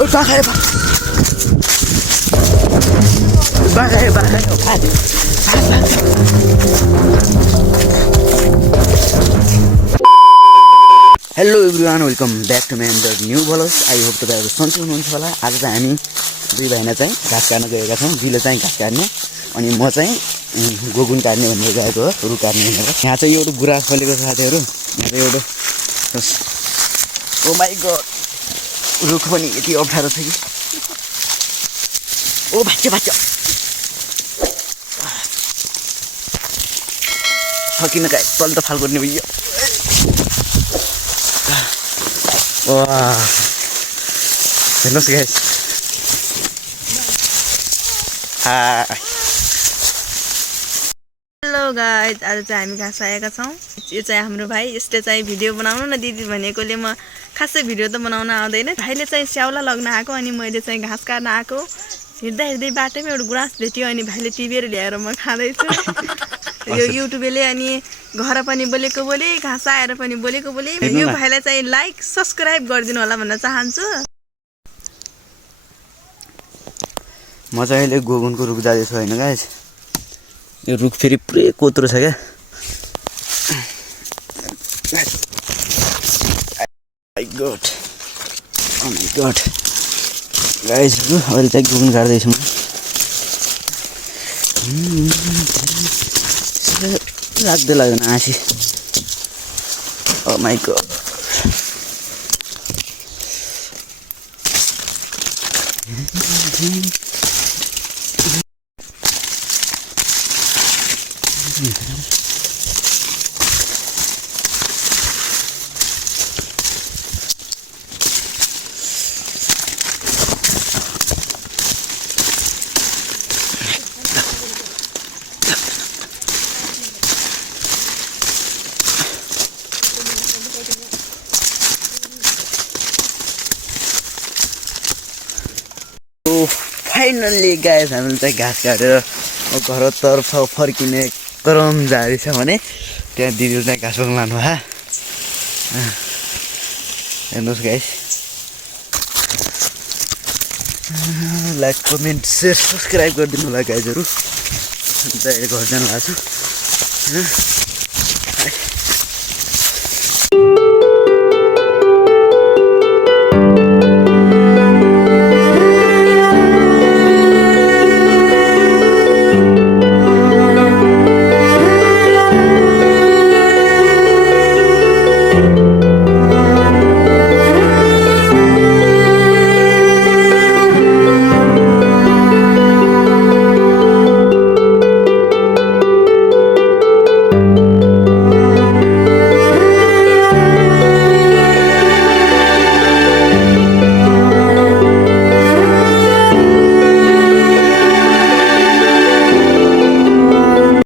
ओइ बाखा hello everyone welcome back to my another new vlog. I hope तपाईँहरू सन्चै हुनुहुन्छ होला। आज चाहिँ हामी दुई भाइना चाहिँ घाँस काट्न गएका छौँ। दिले चाहिँ घाँस काट्ने अनि म चाहिँ गोगुन काट्ने भनेर गएको हो, रुख काट्ने भनेर। यहाँ चाहिँ एउटा गुराँस फलेको छ साथीहरू। यहाँ चाहिँ एउटा ओ माइ गड रुख पनि यति अप्ठ्यारो छ कि ओ भाच्चा सकिन का एकपल्ट त फाल गर्ने भइयो। हेर्नुहोस् गाइस, हेलो गाइस, आज चाहिँ हामी घाँस आएका छौँ। यो चाहिँ हाम्रो भाइ, यसले चाहिँ भिडियो बनाउनु न दिदी भनेकोले म खासै भिडियो त बनाउन आउँदैन। भाइले चाहिँ स्याउला लग्न आएको अनि मैले चाहिँ घाँस काट्न आएको। हिँड्दा हिँड्दै बाटोमा एउटा गुराँस भेट्यो अनि भाइले टिपेर ल्याएर म खाँदैछु। यो युट्युबले अनि घर पनि बोलेको बोले, घाँस आएर पनि बोलेको बोले। यो भाइलाई चाहिँ लाइक सब्सक्राइब गरिदिनु होला भन्न चाहन्छु। म चाहिँ अहिले गोगुनको रुख जाँदैछु होइन गाइस। यो रुख फेरि पुरै कोत्रो छ क्या। माइ गड गाइस, अहिले चाहिँ गोगुन काट्दैछु म। लाग्दैन आँसी। ओ माइ गड फाइनल्ली गाइस, हामीले चाहिँ घाँस काटेर घरतर्फ फर्किने क्रम जारी छ भने त्यहाँ दिदीले चाहिँ घाँस बोक्न लानु भयो। हेर्नुहोस् guys, like comment share subscribe गरिदिनु होला गाइजहरू। अन्त अहिले घर जानु भएको छु।